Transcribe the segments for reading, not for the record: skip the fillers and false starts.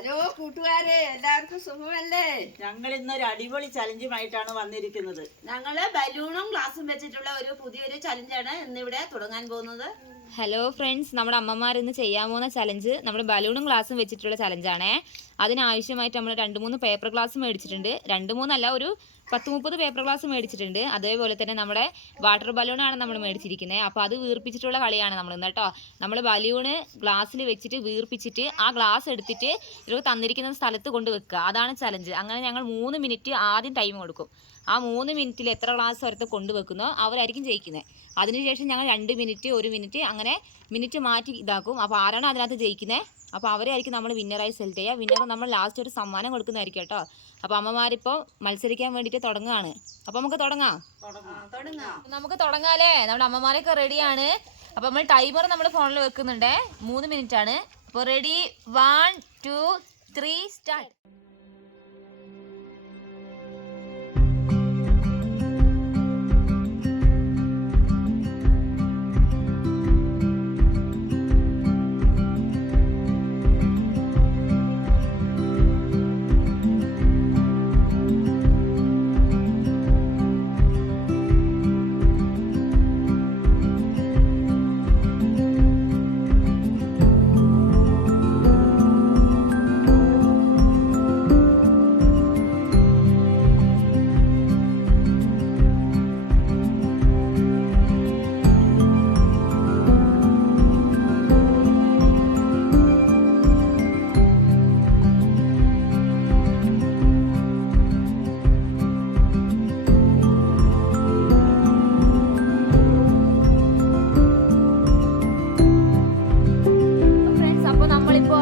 Hello കൂട്ടുകാരെ, എല്ലാവർക്കും സുഖമല്ലേ? ഞങ്ങൾ ഇന്നൊരു അടിപൊളി ചലഞ്ചുമായിട്ടാണ് വന്നിരിക്കുന്നത്. ഞങ്ങള് ബലൂണും ഗ്ലാസും വെച്ചിട്ടുള്ള ഒരു പുതിയൊരു ചലഞ്ചാണ് ഇന്നിവിടെ തുടങ്ങാൻ പോകുന്നത്. ഹലോ ഫ്രണ്ട്സ്, നമ്മുടെ അമ്മമാർ ഇന്ന് ചെയ്യാൻ പോകുന്ന ചലഞ്ച് നമ്മുടെ ബലൂണും ഗ്ലാസും വെച്ചിട്ടുള്ള ചലഞ്ചാണേ. അതിനാവശ്യമായിട്ട് നമ്മൾ 2-3 പേപ്പർ ഗ്ലാസ് മേടിച്ചിട്ടുണ്ട്. 2-3 അല്ല, ഒരു 10-30 പേപ്പർ ഗ്ലാസ് മേടിച്ചിട്ടുണ്ട്. അതേപോലെ തന്നെ നമ്മുടെ വാട്ടർ ബലൂണാണ് നമ്മൾ മേടിച്ചിരിക്കുന്നത്. അപ്പോൾ അത് വീർപ്പിച്ചിട്ടുള്ള കളിയാണ് നമ്മൾ ഇന്ന് കേട്ടോ. നമ്മൾ ബലൂണ് ഗ്ലാസ്സിൽ വെച്ചിട്ട് വീർപ്പിച്ചിട്ട് ആ ഗ്ലാസ് എടുത്തിട്ട് ഇവർക്ക് തന്നിരിക്കുന്ന സ്ഥലത്ത് കൊണ്ട് വെക്കുക. അതാണ് ചലഞ്ച്. അങ്ങനെ ഞങ്ങൾ 3 മിനിറ്റ് ആദ്യം ടൈം കൊടുക്കും. ആ 3 മിനിറ്റിൽ എത്ര ഗ്ലാസ് വരത്ത് കൊണ്ടുവെക്കുന്നോ അവരായിരിക്കും ജയിക്കുന്നത്. അതിനുശേഷം ഞങ്ങൾ 2 മിനിറ്റ് 1 മിനിറ്റ് അങ്ങനെ മിനിറ്റ് മാറ്റി ഇതാക്കും. അപ്പോൾ ആരാണ് അതിനകത്ത് ജയിക്കുന്നത് അപ്പോൾ അവരെയായിരിക്കും നമ്മൾ വിന്നറായി സെലക്ട് ചെയ്യുക. വിന്നർ നമ്മൾ ലാസ്റ്റ് ഒരു സമ്മാനം കൊടുക്കുന്നതായിരിക്കും കേട്ടോ. അപ്പോൾ അമ്മമാരിപ്പോൾ മത്സരിക്കാൻ വേണ്ടിയിട്ട് തുടങ്ങുകയാണ്. അപ്പോൾ നമുക്ക് തുടങ്ങാം. നമുക്ക് തുടങ്ങാല്ലേ. നമ്മുടെ അമ്മമാരൊക്കെ റെഡിയാണ്. അപ്പോൾ നമ്മൾ ടൈമർ നമ്മൾ ഫോണിൽ വെക്കുന്നുണ്ട്. 3 മിനിറ്റ് ആണ്. അപ്പോൾ റെഡി, 1 2 3 സ്റ്റാർട്ട്.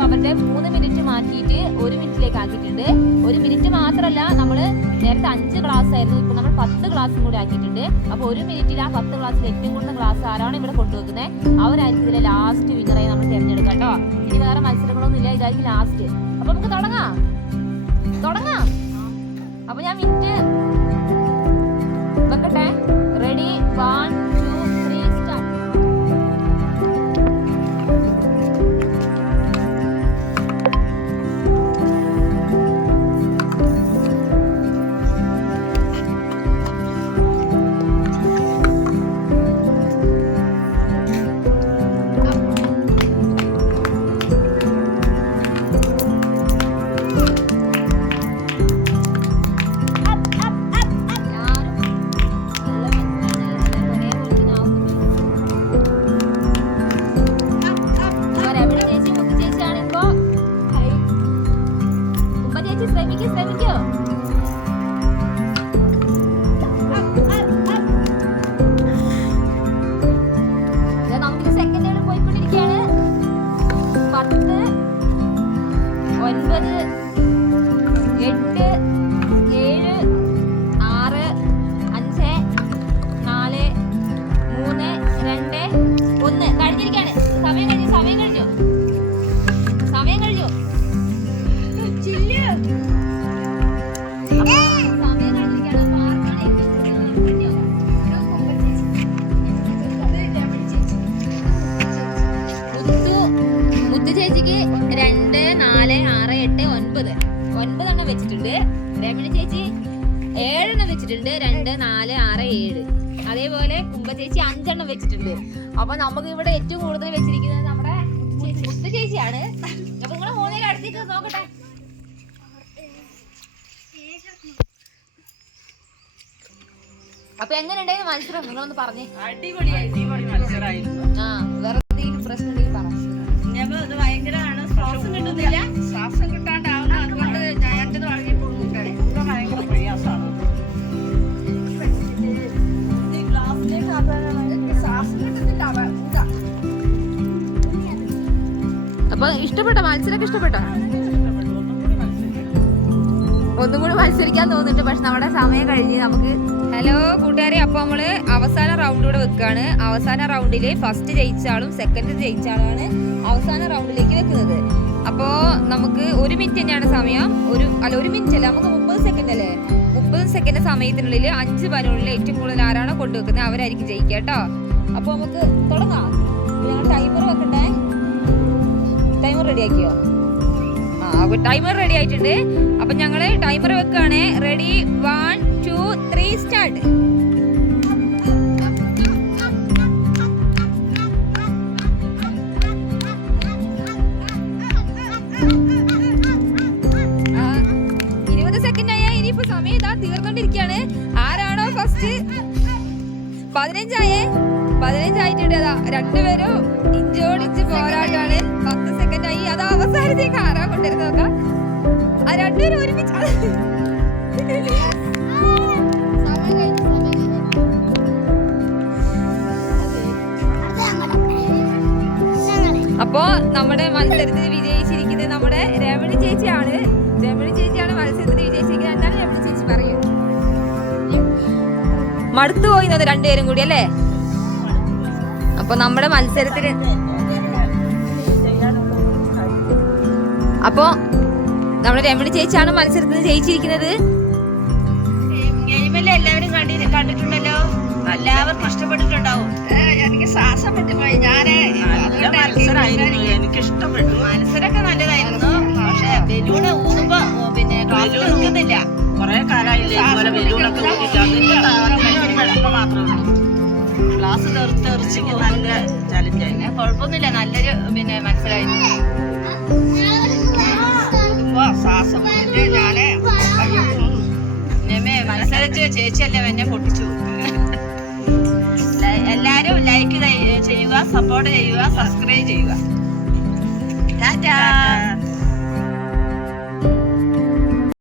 അവരുടെ 3 മിനിറ്റ് മാറ്റിയിട്ട് 1 മിനിറ്റിലേക്ക് ആക്കിയിട്ടുണ്ട്. 1 മിനിറ്റ് മാത്രമല്ല, നമ്മൾ നേരത്തെ 5 ഗ്ലാസ് ആയിരുന്നു, ഇപ്പോൾ നമ്മൾ 10 ഗ്ലാസും കൂടി ആക്കിയിട്ടുണ്ട്. അപ്പോൾ 1 മിനിറ്റിൽ ആ 10 ഗ്ലാസ്സിൽ ഏറ്റവും കൂടുതൽ ഗ്ലാസ് ആരാണ് ഇവിടെ കൊണ്ടുവെക്കുന്നത് അവരായിരിക്കും ഇതിലെ ലാസ്റ്റ് വിന്നറായി നമ്മൾ തിരഞ്ഞെടുക്കുക കേട്ടോ. ഇനി വേറെ മത്സരങ്ങളൊന്നും ഇല്ല, ഇതായിരിക്കും ലാസ്റ്റ്. അപ്പോൾ നമുക്ക് തുടങ്ങാം. അപ്പോൾ ഞാൻ മിനിറ്റ് വെക്കട്ടെ. Ready, 1 2 3 start. ശ്രമിക്കോ. നമുക്ക് സെക്കൻഡുകൾ പോയിക്കൊണ്ടിരിക്കുകയാണ്. 10 9 8 7 6 5 4 3 2 1 കഴിഞ്ഞിരിക്കുകയാണ്. സമയം കഴിഞ്ഞു. ചേച്ചിക്ക് 2 4 6 8 9 എണ്ണം വെച്ചിട്ടുണ്ട്. രമണി ചേച്ചി 7 എണ്ണം വെച്ചിട്ടുണ്ട്. 2 4 6 7. അതേപോലെ കുമ്പ ചേച്ചി 5 എണ്ണം വെച്ചിട്ടുണ്ട്. അപ്പൊ നമുക്ക് ഇവിടെ ഏറ്റവും കൂടുതൽ വെച്ചിരിക്കുന്നത് നമ്മുടെ മുത്ത് ചേച്ചിയാണ്. അപ്പൊ നിങ്ങള് മൂന്നേലും അടുത്തേക്ക് നോക്കട്ടെ. അപ്പൊ എങ്ങനെയുണ്ടായിരുന്നു മത്സരം? നിങ്ങളൊന്ന് പറഞ്ഞേ. അടിപൊളി മത്സരമായിരുന്നു. വെറുതെ പ്രശ്നം ഉണ്ടെങ്കിൽ പറ. ഇത് ഭയങ്കരമാണ്. ശ്വാസം കിട്ടാണ്ടാവുന്ന, അതുകൊണ്ട് ഞാൻ തുടങ്ങിയപ്പോൾ ഭയങ്കര പ്രയാസമാണ്. അപ്പൊ ഇഷ്ടപ്പെട്ടോ മത്സരമൊക്കെ? ഇഷ്ടപ്പെട്ടോ? ഒന്നും കൂടി മത്സരിക്കാൻ തോന്നുന്നുണ്ട്. പക്ഷെ നമ്മുടെ സമയം കഴിഞ്ഞ് നമുക്ക്. ഹലോ കൂട്ടുകാരെ, അപ്പോൾ നമ്മൾ അവസാന റൗണ്ട് കൂടെ വെക്കുകയാണ്. അവസാന റൗണ്ടിൽ ഫസ്റ്റ് ജയിച്ച ആളും സെക്കൻഡ് ജയിച്ച ആളാണ് അവസാന റൗണ്ടിലേക്ക് വെക്കുന്നത്. അപ്പോൾ നമുക്ക് 1 മിനിറ്റ് തന്നെയാണ് സമയം. 1 മിനിറ്റ് അല്ല, നമുക്ക് 30 സെക്കൻഡ് അല്ലേ. 30 സെക്കൻഡ് സമയത്തിനുള്ളിൽ 5 ബലൂണിൽ ഏറ്റവും കൂടുതൽ ആരാണോ കൊണ്ടുവെക്കുന്നത് അവരായിരിക്കും ജയിക്കുക കേട്ടോ. അപ്പോൾ നമുക്ക് തുടങ്ങാം. ഞങ്ങൾ ടൈമർ വെക്കട്ടെ. ടൈമർ റെഡിയാക്കിയോ? ടൈമർ റെഡി ആയിട്ടുണ്ട്. അപ്പൊ ഞങ്ങള് ടൈമർ വെക്കാണ്. Ready 1 2 3 start. സമയം ഇതാ തീർന്നോണ്ടിരിക്കുകയാണ്. ആരാണോ ഫസ്റ്റ്? 15 ആയിട്ടുണ്ട്. അതാ രണ്ടുപേരും ഇഞ്ചോടിഞ്ച് പോരാട്ടാണ്. 10 സെക്കൻഡ് ആയി. അതാ അവസാനത്തേക്ക് ആരാ കൊണ്ടിരുന്ന നോക്കാം. ആ രണ്ടുപേരും ഒരുമിച്ച്. അപ്പോ നമ്മുടെ മത്സരത്തിൽ വിജയിച്ചിരിക്കുന്നത് നമ്മുടെ രമണി ചേച്ചിയാണ്. മത്സരത്തിൽ വിജയിച്ചിരിക്കുന്നത്. എന്താണ് രമണി ചേച്ചി പറയൂ? മടുത്തു പോയി രണ്ടുപേരും കൂടി അല്ലേ? അപ്പൊ നമ്മുടെ മത്സരത്തിന് അപ്പോ നമ്മുടെ രമണി ചേച്ചിയാണ് മത്സരത്തിൽ ജയിച്ചിരിക്കുന്നത്. ഗെയിമല്ലേ എല്ലാവരും കണ്ടിട്ടുണ്ടല്ലോ. എല്ലാവർക്കും ഇഷ്ടപ്പെട്ടിട്ടുണ്ടാവും. എനിക്ക് ശ്വാസം വിട്ടുപോയി. എനിക്ക് ഇഷ്ടപ്പെട്ടു. മത്സരമൊക്കെ നല്ലതായിരുന്നു. പക്ഷെ ബലൂണ് ഊതുമ്പോ പിന്നെ ക്ലാസ് നിൽക്കുന്നില്ല. കൊറേ കാലായില്ലേ ഇതുപോലെ ബലൂണൊക്കെ ഊതിയിട്ട്. അതിന്റെ വിഷമം മാത്രമേ ഉള്ളൂ. ക്ലാസ് തെറിച്ചെങ്കിൽ നല്ല ചലഞ്ചായി. കുഴപ്പമൊന്നുമില്ല. നല്ലൊരു പിന്നെ മത്സരമായിരുന്നു. ശ്വാസം മത്സരിച്ച് ചേച്ചിയല്ലേ എന്നെ പൊട്ടിച്ചു. എല്ലാരും ലൈക്ക് ചെയ്യുക, സപ്പോർട്ട് ചെയ്യുക, സബ്സ്ക്രൈബ് ചെയ്യുക. ടാറ്റാ.